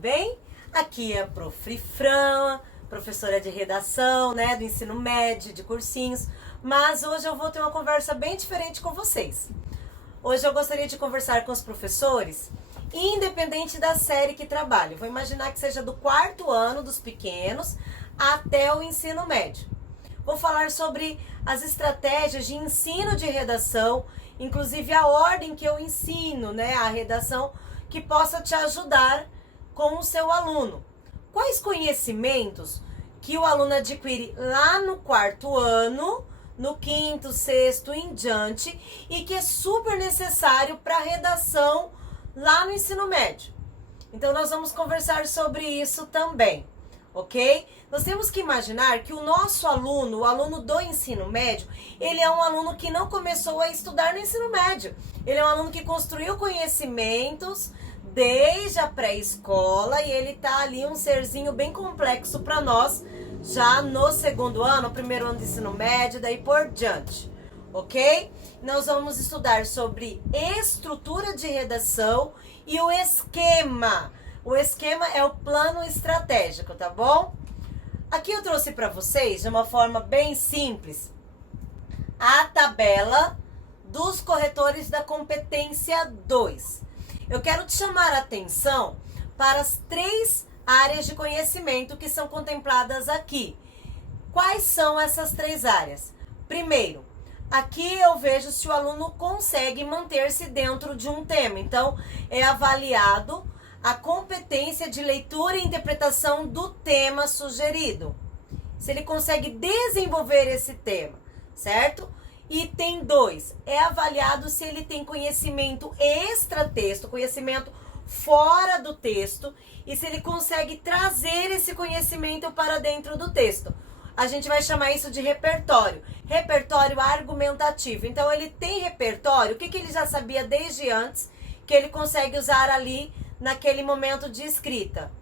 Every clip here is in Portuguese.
bem? Aqui é a Prof. Fran, professora de redação, né, do ensino médio, de cursinhos, mas hoje eu vou ter uma conversa bem diferente com vocês. Hoje eu gostaria de conversar com os professores, independente da série que trabalham. Vou imaginar que seja do 4º ano dos pequenos até o ensino médio. Vou falar sobre as estratégias de ensino de redação, inclusive a ordem que eu ensino, né, a redação, que possa te ajudar com o seu aluno. Quais conhecimentos que o aluno adquire lá no 4º ano, no 5º, 6º em diante, e que é super necessário para a redação lá no ensino médio. Então nós vamos conversar sobre isso também, ok? Nós temos que imaginar que o nosso aluno, o aluno do ensino médio, ele é um aluno que não começou a estudar no ensino médio. Ele é um aluno que construiu conhecimentos desde a pré-escola e ele tá ali um serzinho bem complexo para nós já no 2º ano, 1º ano de ensino médio, daí por diante, ok? Nós vamos estudar sobre estrutura de redação e o esquema. O esquema é o plano estratégico, tá bom? Aqui eu trouxe para vocês, de uma forma bem simples, a tabela dos corretores da competência 2. Eu quero te chamar a atenção para as 3 áreas de conhecimento que são contempladas aqui. Quais são essas 3 áreas? Primeiro, aqui eu vejo se o aluno consegue manter-se dentro de um tema. Então, é avaliado a competência de leitura e interpretação do tema sugerido. Se ele consegue desenvolver esse tema, certo? Item 2, é avaliado se ele tem conhecimento extra-texto, conhecimento fora do texto, e se ele consegue trazer esse conhecimento para dentro do texto. A gente vai chamar isso de repertório, repertório argumentativo. Então ele tem repertório, o que ele já sabia desde antes, que ele consegue usar ali naquele momento de escrita.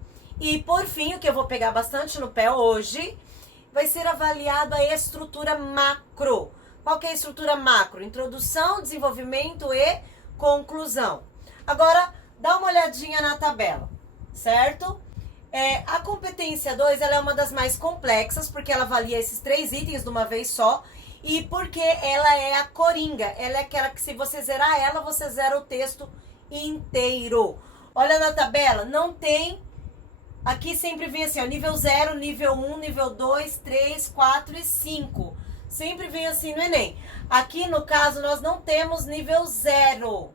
E por fim, o que eu vou pegar bastante no pé hoje, vai ser avaliado a estrutura macro. Qual que é a estrutura macro? Introdução, desenvolvimento e conclusão. Agora, dá uma olhadinha na tabela, certo? A competência 2, ela é uma das mais complexas, porque ela avalia esses 3 itens de uma vez só, e porque ela é a coringa. Ela é aquela que, se você zerar ela, você zera o texto inteiro. Olha na tabela, não tem... Aqui sempre vem assim, ó, nível 0, nível 1, nível 2, 3, 4 e 5. Sempre vem assim no Enem. Aqui, no caso, nós não temos nível 0,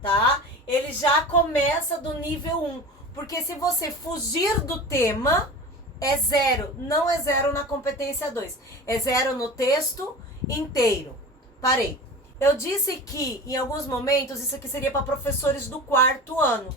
tá? Ele já começa do nível 1. Porque se você fugir do tema, é 0. Não é 0 na competência 2. É 0 no texto inteiro. Parei. Eu disse que, em alguns momentos, isso aqui seria para professores do 4º ano.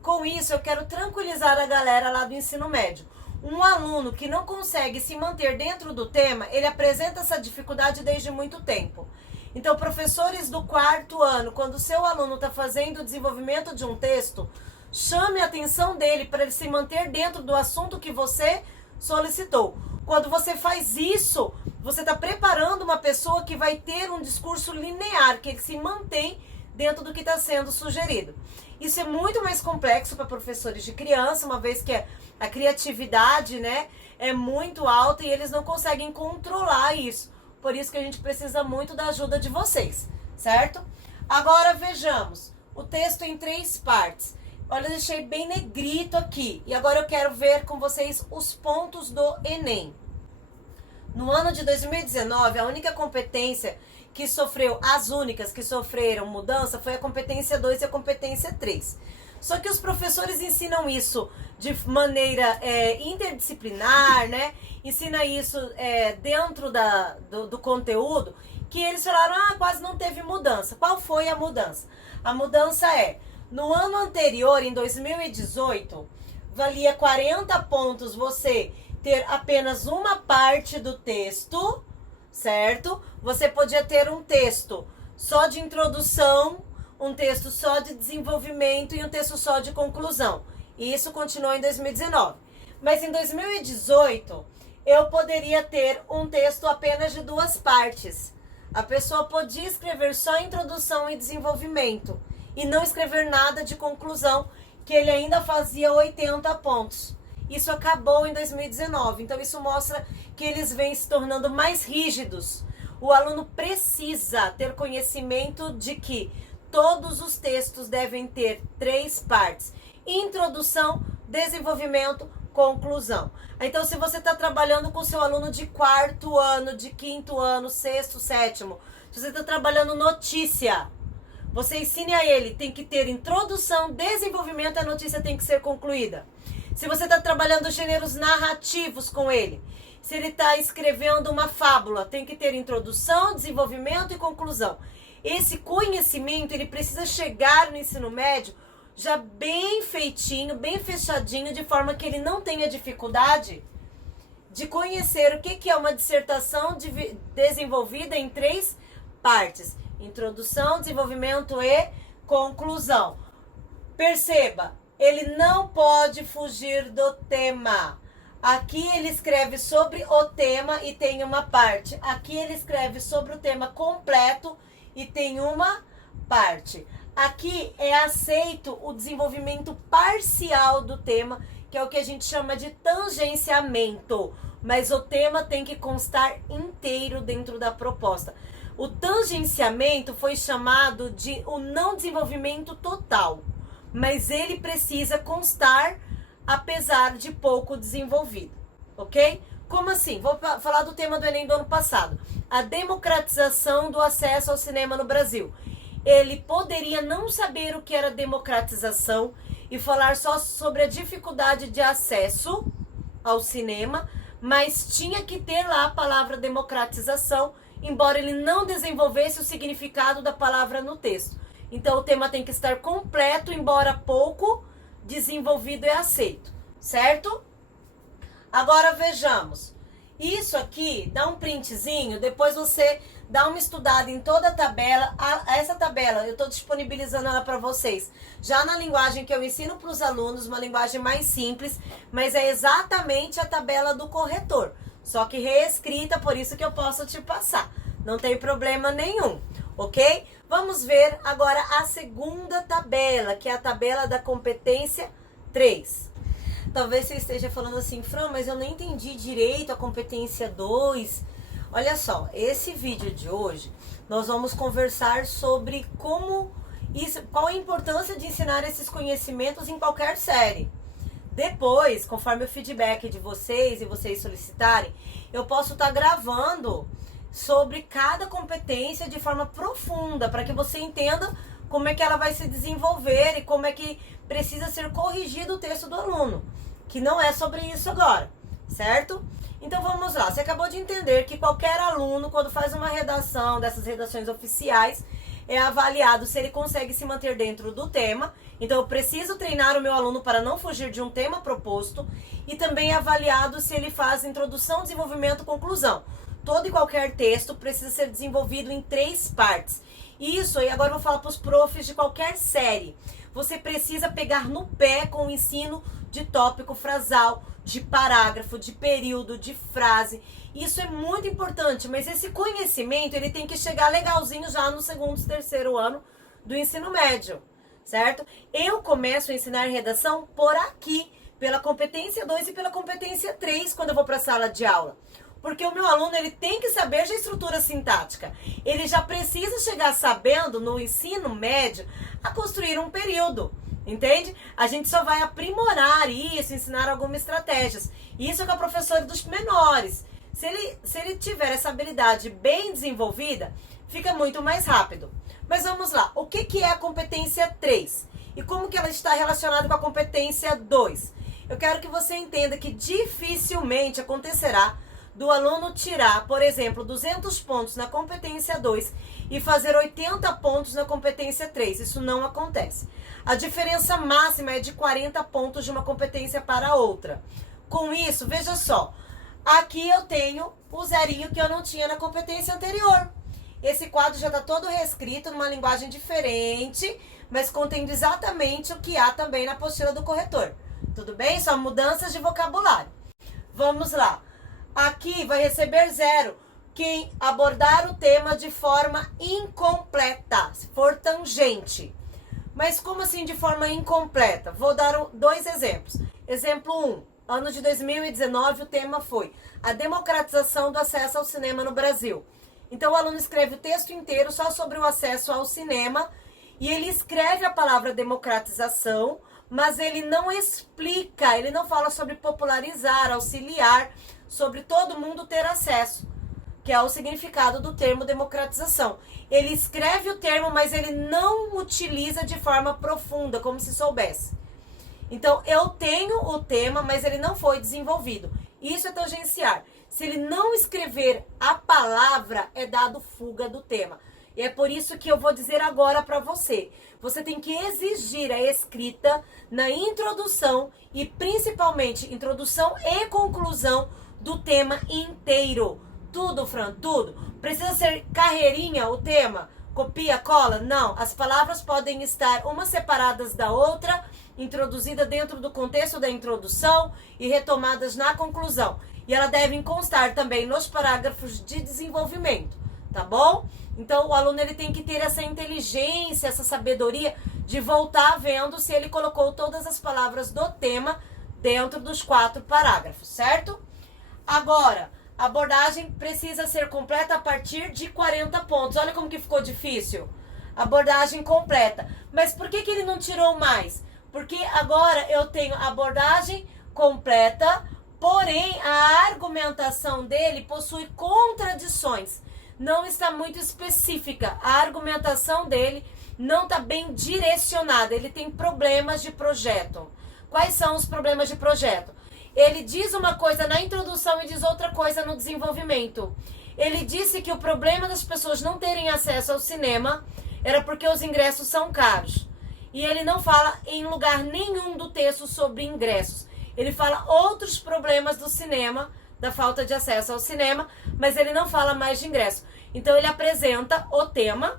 Com isso, eu quero tranquilizar a galera lá do ensino médio. Um aluno que não consegue se manter dentro do tema, ele apresenta essa dificuldade desde muito tempo. Então, professores do 4º ano, quando o seu aluno está fazendo o desenvolvimento de um texto, chame a atenção dele para ele se manter dentro do assunto que você solicitou. Quando você faz isso, você está preparando uma pessoa que vai ter um discurso linear, que ele se mantém dentro do que está sendo sugerido. Isso é muito mais complexo para professores de criança, uma vez que a criatividade, né, é muito alta e eles não conseguem controlar isso. Por isso que a gente precisa muito da ajuda de vocês, certo? Agora vejamos o texto em 3 partes. Olha, eu deixei bem negrito aqui. E agora eu quero ver com vocês os pontos do Enem. No ano de 2019, a única competência que sofreu, as únicas que sofreram mudança foi a competência 2 e a competência 3. Só que os professores ensinam isso de maneira interdisciplinar, né? Ensina isso dentro do conteúdo, que eles falaram, quase não teve mudança. Qual foi a mudança? A mudança no ano anterior, em 2018, valia 40 pontos você ter apenas uma parte do texto, certo? Você podia ter um texto só de introdução, um texto só de desenvolvimento e um texto só de conclusão. E isso continuou em 2019. Mas em 2018, eu poderia ter um texto apenas de 2 partes. A pessoa podia escrever só introdução e desenvolvimento e não escrever nada de conclusão, que ele ainda fazia 80 pontos. Isso acabou em 2019, então isso mostra que eles vêm se tornando mais rígidos. O aluno precisa ter conhecimento de que todos os textos devem ter 3 partes: introdução, desenvolvimento, conclusão. Então, se você está trabalhando com seu aluno de 4º ano, de 5º ano, 6º, 7º, se você está trabalhando notícia, você ensine a ele, tem que ter introdução, desenvolvimento, a notícia tem que ser concluída. Se você está trabalhando gêneros narrativos com ele, se ele está escrevendo uma fábula, tem que ter introdução, desenvolvimento e conclusão. Esse conhecimento, ele precisa chegar no ensino médio já bem feitinho, bem fechadinho, de forma que ele não tenha dificuldade de conhecer o que é uma dissertação desenvolvida em 3 partes: introdução, desenvolvimento e conclusão. Perceba, ele não pode fugir do tema. Aqui ele escreve sobre o tema e tem uma parte. Aqui ele escreve sobre o tema completo e tem uma parte. Aqui é aceito o desenvolvimento parcial do tema, que é o que a gente chama de tangenciamento. Mas o tema tem que constar inteiro dentro da proposta. O tangenciamento foi chamado de o não desenvolvimento total, mas ele precisa constar apesar de pouco desenvolvido, ok? Como assim? Vou falar do tema do Enem do ano passado. A democratização do acesso ao cinema no Brasil. Ele poderia não saber o que era democratização e falar só sobre a dificuldade de acesso ao cinema, mas tinha que ter lá a palavra democratização, embora ele não desenvolvesse o significado da palavra no texto. Então o tema tem que estar completo, embora pouco desenvolvido e aceito, certo? Agora vejamos. Isso aqui, dá um printzinho, depois você dá uma estudada em toda a tabela. Essa tabela eu estou disponibilizando ela para vocês já na linguagem que eu ensino para os alunos, uma linguagem mais simples, mas é exatamente a tabela do corretor, só que reescrita, por isso que eu posso te passar. Não tem problema nenhum, ok? Vamos ver agora a segunda tabela, que é a tabela da competência 3. Talvez você esteja falando assim, Fran, mas eu nem entendi direito a competência 2. Olha só, esse vídeo de hoje, nós vamos conversar sobre qual a importância de ensinar esses conhecimentos em qualquer série. Depois, conforme o feedback de vocês e vocês solicitarem, eu posso estar gravando sobre cada competência de forma profunda, para que você entenda como é que ela vai se desenvolver e como é que precisa ser corrigido o texto do aluno, que não é sobre isso agora, certo? Então vamos lá, você acabou de entender que qualquer aluno, quando faz uma redação dessas redações oficiais, é avaliado se ele consegue se manter dentro do tema. Então eu preciso treinar o meu aluno para não fugir de um tema proposto, e também é avaliado se ele faz introdução, desenvolvimento, conclusão. Todo e qualquer texto precisa ser desenvolvido em 3 partes. Isso aí, agora eu vou falar para os profs de qualquer série. Você precisa pegar no pé com o ensino de tópico frasal, de parágrafo, de período, de frase. Isso é muito importante, mas esse conhecimento ele tem que chegar legalzinho já no 2º, 3º ano do ensino médio, certo? Eu começo a ensinar redação por aqui, pela competência 2 e pela competência 3, quando eu vou para a sala de aula. Porque o meu aluno ele tem que saber de estrutura sintática. Ele já precisa chegar sabendo, no ensino médio, a construir um período. Entende? A gente só vai aprimorar isso, ensinar algumas estratégias. Isso é com a professora dos menores. Se ele tiver essa habilidade bem desenvolvida, fica muito mais rápido. Mas vamos lá. O que é a competência 3? E como que ela está relacionada com a competência 2? Eu quero que você entenda que dificilmente acontecerá do aluno tirar, por exemplo, 200 pontos na competência 2 e fazer 80 pontos na competência 3. Isso não acontece. A diferença máxima é de 40 pontos de uma competência para a outra. Com isso, veja só, aqui eu tenho o zerinho que eu não tinha na competência anterior. Esse quadro já está todo reescrito numa linguagem diferente, mas contendo exatamente o que há também na apostila do corretor. Tudo bem? São mudanças de vocabulário. Vamos lá. Aqui vai receber 0 quem abordar o tema de forma incompleta, se for tangente. Mas como assim de forma incompleta? Vou dar dois exemplos. Exemplo 1. Ano de 2019, o tema foi a democratização do acesso ao cinema no Brasil. Então, o aluno escreve o texto inteiro só sobre o acesso ao cinema e ele escreve a palavra democratização, mas ele não explica, ele não fala sobre popularizar, auxiliar, sobre todo mundo ter acesso, que é o significado do termo democratização. Ele escreve o termo, mas ele não utiliza de forma profunda, como se soubesse. Então, eu tenho o tema, mas ele não foi desenvolvido. Isso é tangenciar. Se ele não escrever a palavra, é dado fuga do tema. E é por isso que eu vou dizer agora para você. Você tem que exigir a escrita na introdução e principalmente introdução e conclusão do tema inteiro. Tudo, Fran, tudo. Precisa ser carreirinha o tema? Copia, cola? Não. As palavras podem estar umas separadas da outra, introduzida dentro do contexto da introdução e retomadas na conclusão. E elas devem constar também nos parágrafos de desenvolvimento, tá bom? Então, o aluno ele tem que ter essa inteligência, essa sabedoria de voltar vendo se ele colocou todas as palavras do tema dentro dos 4 parágrafos, certo? Agora, a abordagem precisa ser completa a partir de 40 pontos. Olha como que ficou difícil. Abordagem completa. Mas por que ele não tirou mais? Porque agora eu tenho abordagem completa, porém a argumentação dele possui contradições. Não está muito específica. A argumentação dele não está bem direcionada. Ele tem problemas de projeto. Quais são os problemas de projeto? Ele diz uma coisa na introdução e diz outra coisa no desenvolvimento. Ele disse que o problema das pessoas não terem acesso ao cinema era porque os ingressos são caros. E ele não fala em lugar nenhum do texto sobre ingressos. Ele fala outros problemas do cinema, da falta de acesso ao cinema, mas ele não fala mais de ingresso. Então ele apresenta o tema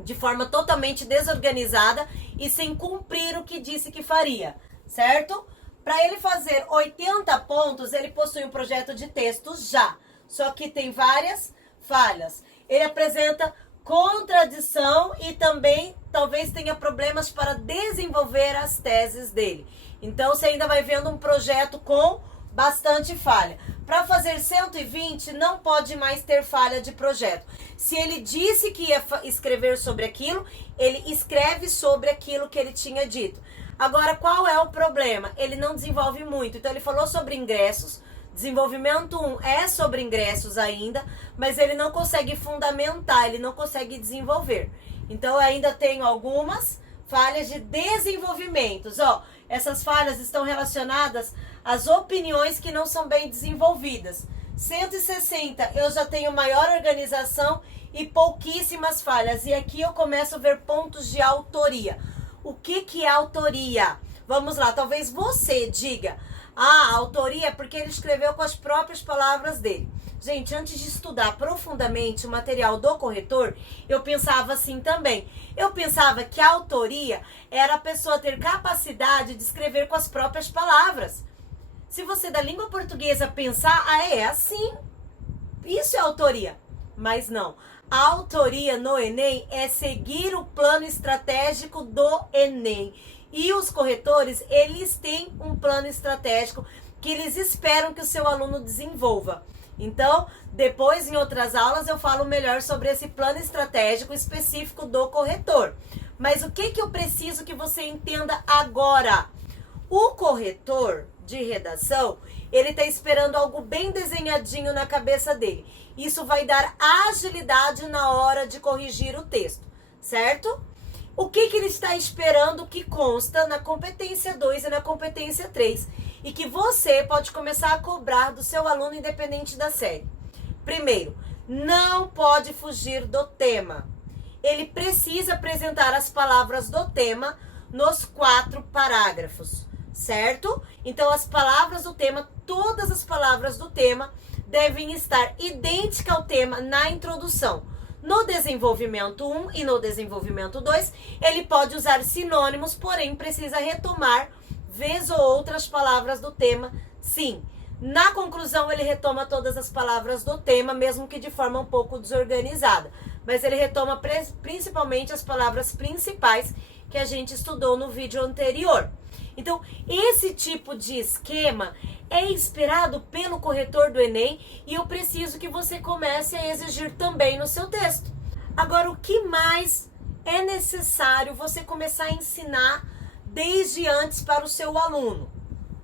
de forma totalmente desorganizada e sem cumprir o que disse que faria, certo? Para ele fazer 80 pontos, ele possui um projeto de texto já, só que tem várias falhas. Ele apresenta contradição e também talvez tenha problemas para desenvolver as teses dele. Então você ainda vai vendo um projeto com bastante falha. Para fazer 120 não pode mais ter falha de projeto. Se ele disse que ia escrever sobre aquilo, ele escreve sobre aquilo que ele tinha dito. Agora, qual é o problema? Ele não desenvolve muito. Então ele falou sobre ingressos. Desenvolvimento 1 é sobre ingressos ainda, mas ele não consegue fundamentar, ele não consegue desenvolver. Então eu ainda tenho algumas falhas de desenvolvimentos. Ó, essas falhas estão relacionadas às opiniões que não são bem desenvolvidas. 160 eu já tenho maior organização e pouquíssimas falhas. E aqui eu começo a ver pontos de autoria. O que é autoria? Vamos lá, talvez você diga: ah, a autoria é porque ele escreveu com as próprias palavras dele. Gente, antes de estudar profundamente o material do corretor, eu pensava assim também. Eu pensava que a autoria era a pessoa ter capacidade de escrever com as próprias palavras. Se você da língua portuguesa pensar, é assim. Isso é autoria. Mas não. A autoria no Enem é seguir o plano estratégico do Enem. E os corretores, eles têm um plano estratégico que eles esperam que o seu aluno desenvolva. Então, depois em outras aulas eu falo melhor sobre esse plano estratégico específico do corretor. Mas o que eu preciso que você entenda agora? O corretor de redação, ele está esperando algo bem desenhadinho na cabeça dele. Isso vai dar agilidade na hora de corrigir o texto, certo? O que ele está esperando que consta na competência 2 e na competência 3 e que você pode começar a cobrar do seu aluno independente da série. Primeiro, não pode fugir do tema. Ele precisa apresentar as palavras do tema nos 4 parágrafos, certo? Então as palavras do tema, todas as palavras do tema devem estar idênticas ao tema na introdução. No desenvolvimento 1 e no desenvolvimento 2, ele pode usar sinônimos, porém precisa retomar vez ou outras palavras do tema, sim. Na conclusão, ele retoma todas as palavras do tema, mesmo que de forma um pouco desorganizada. Mas ele retoma principalmente as palavras principais que a gente estudou no vídeo anterior. Então, esse tipo de esquema é esperado pelo corretor do Enem e eu preciso que você comece a exigir também no seu texto. Agora, o que mais é necessário você começar a ensinar desde antes para o seu aluno?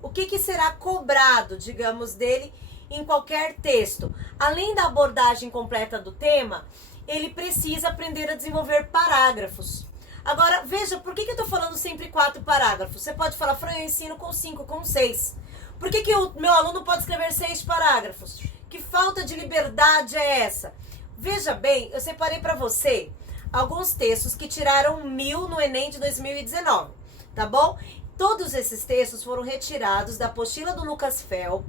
O que será cobrado, digamos, dele em qualquer texto? Além da abordagem completa do tema, ele precisa aprender a desenvolver parágrafos. Agora, veja, por que eu estou falando sempre 4 parágrafos? Você pode falar, Fran, eu ensino com 5, com 6. Por que o meu aluno pode escrever 6 parágrafos? Que falta de liberdade é essa? Veja bem, eu separei para você alguns textos que tiraram 1000 no Enem de 2019, tá bom? Todos esses textos foram retirados da apostila do Lucas Felp.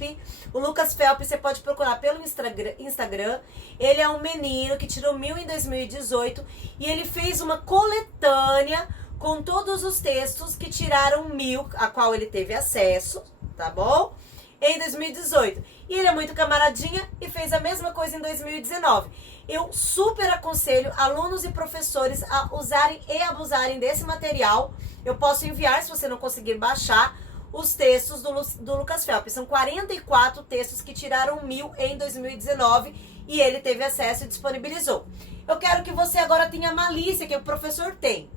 O Lucas Felp você pode procurar pelo Instagram. Ele é um menino que tirou 1000 em 2018 e ele fez uma coletânea com todos os textos que tiraram 1000, a qual ele teve acesso, tá bom? Em 2018. E ele é muito camaradinha e fez a mesma coisa em 2019. Eu super aconselho alunos e professores a usarem e abusarem desse material. Eu posso enviar, se você não conseguir baixar, os textos do Lucas Felp. São 44 textos que tiraram 1000 em 2019 e ele teve acesso e disponibilizou. Eu quero que você agora tenha a malícia que o professor tem.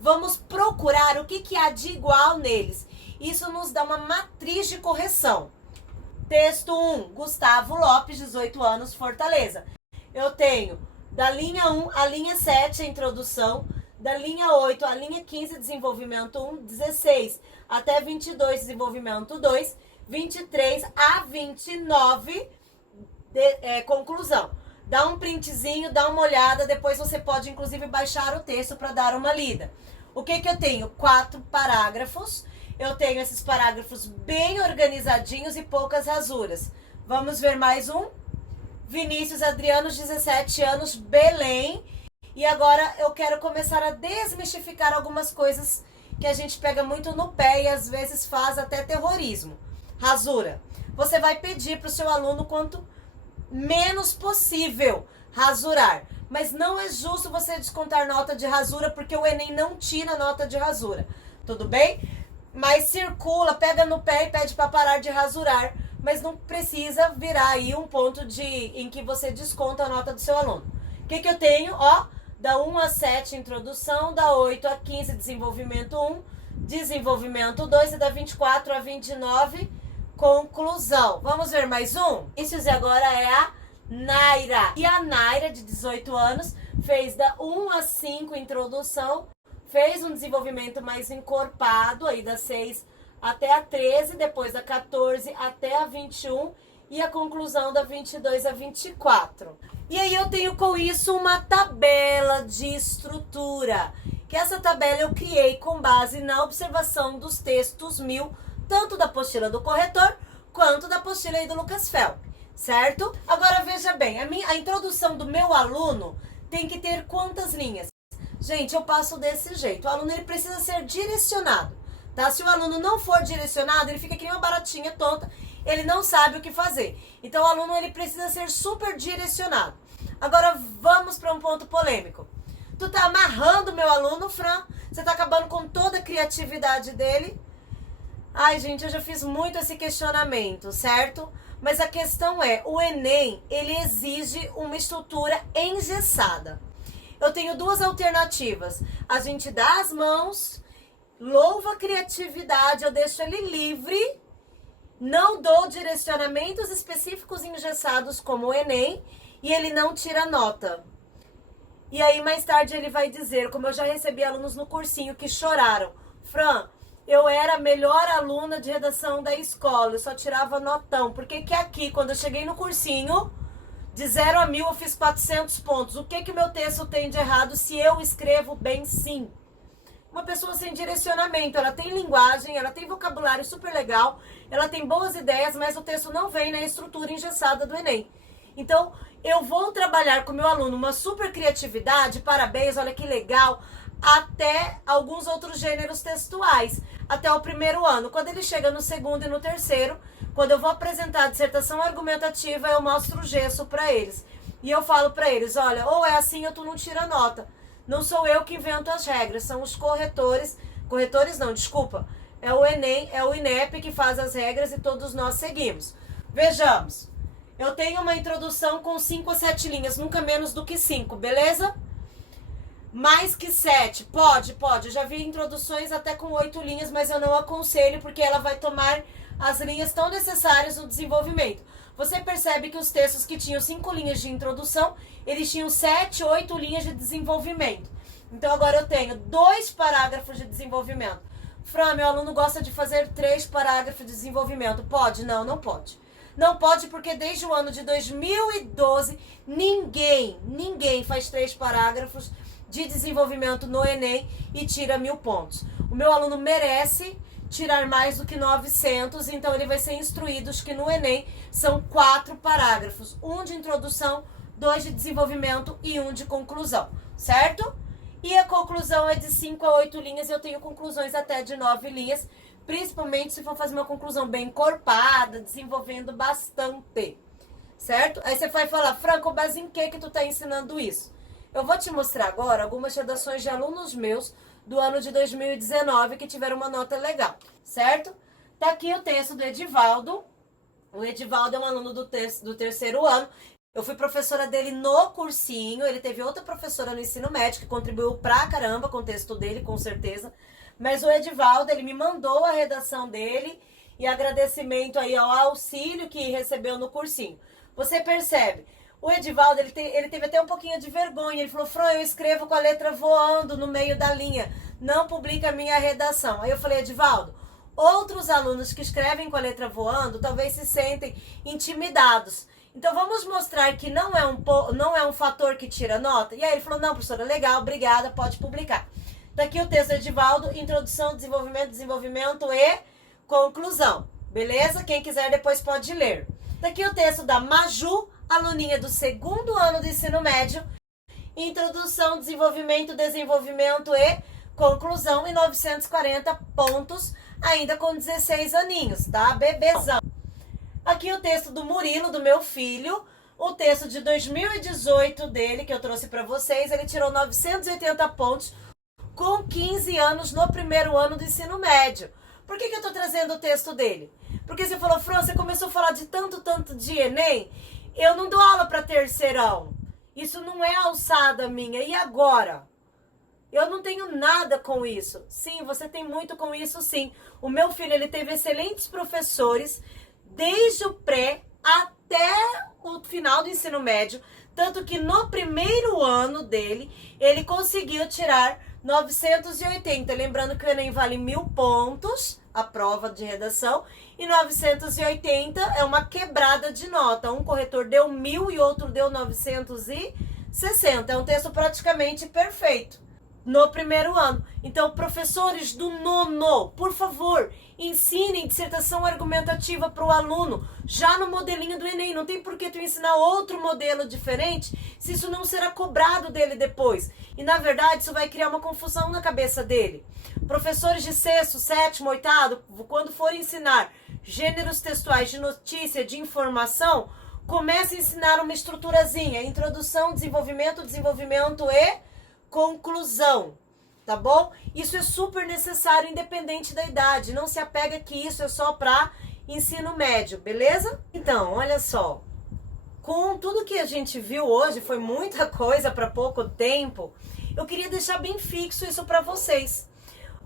Vamos procurar o que há de igual neles. Isso nos dá uma matriz de correção. Texto 1, Gustavo Lopes, 18 anos, Fortaleza. Eu tenho da linha 1 à linha 7, a introdução, da linha 8 à linha 15, desenvolvimento 1, 16 até 22, desenvolvimento 2, 23 a 29, conclusão. Dá um printzinho, dá uma olhada, depois você pode inclusive baixar o texto para dar uma lida. O que eu tenho? 4 parágrafos. Eu tenho esses parágrafos bem organizadinhos e poucas rasuras. Vamos ver mais um. Vinícius Adriano, 17 anos, Belém. E agora eu quero começar a desmistificar algumas coisas que a gente pega muito no pé e às vezes faz até terrorismo. Rasura. Você vai pedir para o seu aluno quanto menos possível rasurar. Mas não é justo você descontar nota de rasura porque o Enem não tira nota de rasura. Tudo bem? Mas circula, pega no pé e pede para parar de rasurar. Mas não precisa virar aí um ponto em que você desconta a nota do seu aluno. O que eu tenho? Ó, da 1 a 7, introdução, da 8 a 15, desenvolvimento 1, desenvolvimento 2 e da 24 a 29, conclusão. Vamos ver mais um? Isso agora é a Naira. E a Naira, de 18 anos, fez da 1 a 5, introdução, fez um desenvolvimento mais encorpado, aí da 6 até a 13, depois da 14 até a 21 e a conclusão da 22 a 24. E aí eu tenho com isso uma tabela de estrutura, que essa tabela eu criei com base na observação dos textos 1000, tanto da apostila do corretor quanto da apostila aí do Lucas Felp, certo? Agora veja bem, a introdução do meu aluno tem que ter quantas linhas? Gente, eu passo desse jeito, o aluno ele precisa ser direcionado. Tá? Se o aluno não for direcionado, ele fica que nem uma baratinha tonta, ele não sabe o que fazer. Então o aluno ele precisa ser super direcionado. Agora vamos para um ponto polêmico. Tu tá amarrando meu aluno, Fran? Você tá acabando com toda a criatividade dele? Ai, gente, eu já fiz muito esse questionamento, certo? Mas a questão é, o Enem, ele exige uma estrutura engessada. Eu tenho duas alternativas. A gente dá as mãos, louva a criatividade, eu deixo ele livre, não dou direcionamentos específicos engessados como o Enem e ele não tira nota. E aí mais tarde ele vai dizer, como eu já recebi alunos no cursinho que choraram, Fran, eu era a melhor aluna de redação da escola, eu só tirava notão, porque que aqui, quando eu cheguei no cursinho, de 0 a 1000 eu fiz 400 pontos. O que o meu texto tem de errado se eu escrevo bem sim? Uma pessoa sem direcionamento, ela tem linguagem, ela tem vocabulário super legal, ela tem boas ideias, mas o texto não vem na estrutura engessada do Enem. Então, eu vou trabalhar com o meu aluno uma super criatividade, parabéns, olha que legal, até alguns outros gêneros textuais, até o primeiro ano. Quando ele chega no segundo e no terceiro, quando eu vou apresentar a dissertação argumentativa, eu mostro o gesso para eles. E eu falo para eles, olha, ou é assim ou tu não tira nota. Não sou eu que invento as regras, são os corretores. Corretores não, desculpa. É o Enem, é o INEP que faz as regras e todos nós seguimos. Vejamos. Eu tenho uma introdução com 5 a 7 linhas, nunca menos do que 5, beleza? Mais que 7, pode. Eu já vi introduções até com 8 linhas, mas eu não aconselho porque ela vai tomar as linhas tão necessárias no desenvolvimento. Você percebe que os textos que tinham 5 linhas de introdução, eles tinham 7, 8 linhas de desenvolvimento. Então agora eu tenho 2 parágrafos de desenvolvimento. Fran, meu aluno gosta de fazer 3 parágrafos de desenvolvimento. Pode? Não, não pode. Não pode porque desde o ano de 2012, ninguém faz 3 parágrafos de desenvolvimento no Enem e tira 1000 pontos. O meu aluno merece tirar mais do que 900, então ele vai ser instruído que no Enem são 4 parágrafos, 1 de introdução, 2 de desenvolvimento e 1 de conclusão, certo? E a conclusão é de 5 a 8 linhas, eu tenho conclusões até de 9 linhas, principalmente se for fazer uma conclusão bem encorpada, desenvolvendo bastante, certo? Aí você vai falar, Franco, base em que tu tá ensinando isso? Eu vou te mostrar agora algumas redações de alunos meus do ano de 2019 que tiveram uma nota legal, certo? Tá aqui o texto do Edivaldo. O Edivaldo é um aluno do terceiro ano. Eu fui professora dele no cursinho. Ele teve outra professora no ensino médio que contribuiu pra caramba com o texto dele, com certeza. Mas o Edivaldo, ele me mandou a redação dele e agradecimento aí ao auxílio que recebeu no cursinho. Você percebe? O Edivaldo, ele teve até um pouquinho de vergonha. Ele falou, Fran, eu escrevo com a letra voando no meio da linha. Não publica a minha redação. Aí eu falei, Edivaldo, outros alunos que escrevem com a letra voando talvez se sentem intimidados. Então vamos mostrar que não é um fator que tira nota? E aí ele falou, não, professora, legal, obrigada, pode publicar. Daqui o texto do Edivaldo, introdução, desenvolvimento e conclusão. Beleza? Quem quiser depois pode ler. Daqui o texto da Maju, aluninha do 2º ano do ensino médio, introdução, desenvolvimento e conclusão, e 940 pontos, ainda com 16 aninhos, tá? Bebezão. Aqui o texto do Murilo, do meu filho, o texto de 2018 dele, que eu trouxe pra vocês, ele tirou 980 pontos com 15 anos no 1º ano do ensino médio. Por que eu tô trazendo o texto dele? Porque você falou, Fran, você começou a falar de tanto de Enem. Eu não dou aula para terceirão. Isso não é alçada minha. E agora? Eu não tenho nada com isso. Sim, você tem muito com isso, sim. O meu filho, ele teve excelentes professores desde o pré até o final do ensino médio. Tanto que no 1º ano dele, ele conseguiu tirar 980. Lembrando que o Enem vale 1000 pontos, a prova de redação, e 980 é uma quebrada de nota. Um corretor deu 1000 e outro deu 960. É um texto praticamente perfeito no 1º ano. Então, professores do nono, por favor, ensinem dissertação argumentativa para o aluno já no modelinho do Enem. Não tem por que tu ensinar outro modelo diferente se isso não será cobrado dele depois. E, na verdade, isso vai criar uma confusão na cabeça dele. Professores de 6º, 7º, 8º, quando forem ensinar gêneros textuais de notícia, de informação, comece a ensinar uma estruturazinha. Introdução, desenvolvimento e conclusão. Tá bom? Isso é super necessário, independente da idade. Não se apega que isso é só para ensino médio, beleza? Então, olha só. Com tudo que a gente viu hoje, foi muita coisa para pouco tempo, eu queria deixar bem fixo isso para vocês.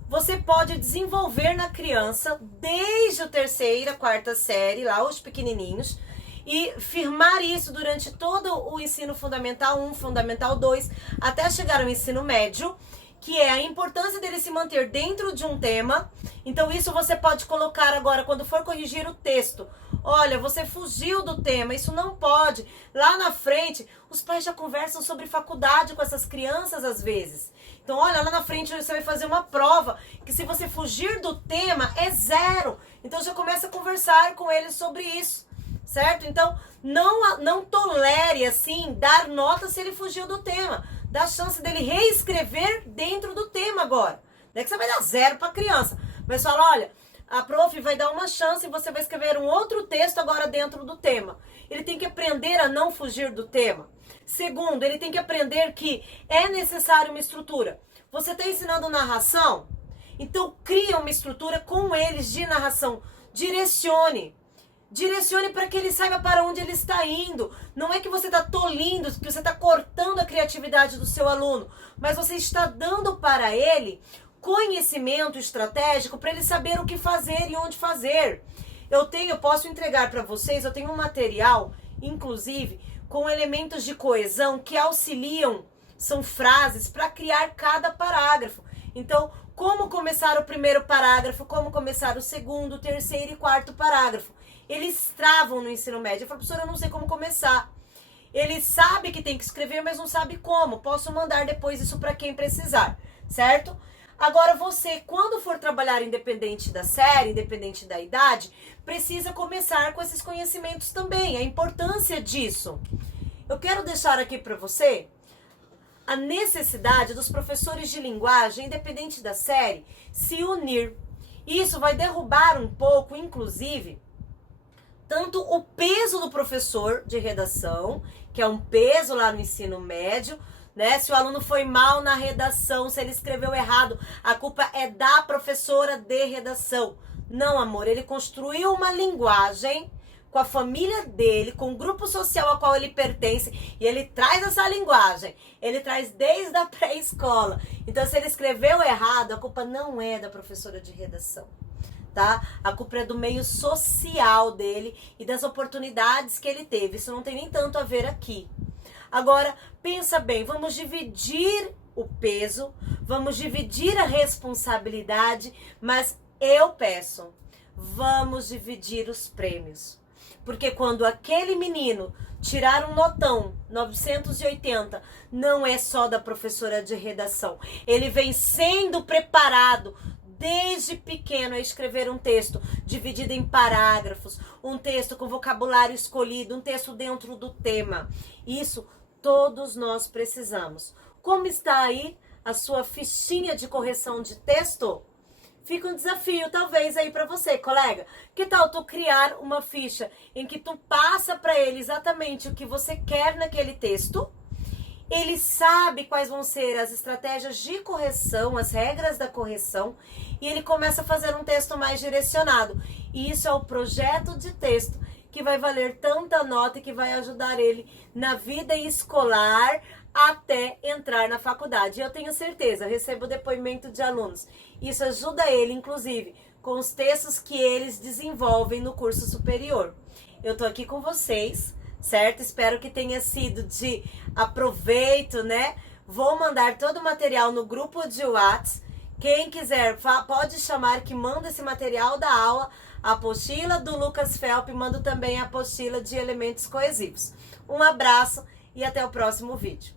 Você pode desenvolver na criança, desde a 3ª, 4ª série, lá os pequenininhos, e firmar isso durante todo o ensino fundamental 1, fundamental 2, até chegar ao ensino médio, que é a importância dele se manter dentro de um tema. Então isso você pode colocar agora quando for corrigir o texto. Olha, você fugiu do tema, isso não pode. Lá na frente, os pais já conversam sobre faculdade com essas crianças às vezes. Então, olha, lá na frente você vai fazer uma prova que se você fugir do tema é 0. Então já começa a conversar com eles sobre isso, certo? Então, não tolere assim dar nota se ele fugiu do tema. Dá chance dele reescrever dentro do tema agora. Não é que você vai dar 0 para a criança, mas fala, olha, a prof vai dar uma chance e você vai escrever um outro texto agora dentro do tema. Ele tem que aprender a não fugir do tema. Segundo, ele tem que aprender que é necessário uma estrutura. Você está ensinando narração? Então cria uma estrutura com eles de narração. Direcione. Direcione para que ele saiba para onde ele está indo. Não é que você está tolindo, que você está cortando a criatividade do seu aluno, mas você está dando para ele conhecimento estratégico para ele saber o que fazer e onde fazer. Eu posso entregar para vocês, eu tenho um material, inclusive, com elementos de coesão que auxiliam, são frases para criar cada parágrafo. Então, como começar o primeiro parágrafo, como começar o segundo, terceiro e quarto parágrafo. Eles travam no ensino médio. Eu falo, professora, eu não sei como começar. Ele sabe que tem que escrever, mas não sabe como. Posso mandar depois isso para quem precisar, certo? Agora você, quando for trabalhar independente da série, independente da idade, precisa começar com esses conhecimentos também, a importância disso. Eu quero deixar aqui para você a necessidade dos professores de linguagem, independente da série, se unir. Isso vai derrubar um pouco, inclusive, tanto o peso do professor de redação, que é um peso lá no ensino médio, né? Se o aluno foi mal na redação, se ele escreveu errado, a culpa é da professora de redação. Não, amor, ele construiu uma linguagem com a família dele, com o grupo social ao qual ele pertence, e ele traz essa linguagem, ele traz desde a pré-escola. Então, se ele escreveu errado, a culpa não é da professora de redação. Tá? A culpa é do meio social dele e das oportunidades que ele teve. Isso não tem nem tanto a ver aqui. Agora, pensa bem, vamos dividir o peso, vamos dividir a responsabilidade, mas eu peço, vamos dividir os prêmios. Porque quando aquele menino tirar um notão, 980, não é só da professora de redação. Ele vem sendo preparado desde pequeno a escrever um texto dividido em parágrafos, um texto com vocabulário escolhido, um texto dentro do tema. Isso todos nós precisamos. Como está aí a sua fichinha de correção de texto? Fica um desafio talvez aí para você, colega. Que tal tu criar uma ficha em que tu passa para ele exatamente o que você quer naquele texto? Ele sabe quais vão ser as estratégias de correção, as regras da correção, e ele começa a fazer um texto mais direcionado. E isso é o projeto de texto que vai valer tanta nota e que vai ajudar ele na vida escolar até entrar na faculdade. Eu tenho certeza, eu recebo depoimento de alunos. Isso ajuda ele, inclusive, com os textos que eles desenvolvem no curso superior. Eu tô aqui com vocês, certo? Espero que tenha sido de aproveito, né? Vou mandar todo o material no grupo de WhatsApp. Quem quiser, pode chamar que manda esse material da aula, a apostila do Lucas Felp, mando também a apostila de elementos coesivos. Um abraço e até o próximo vídeo.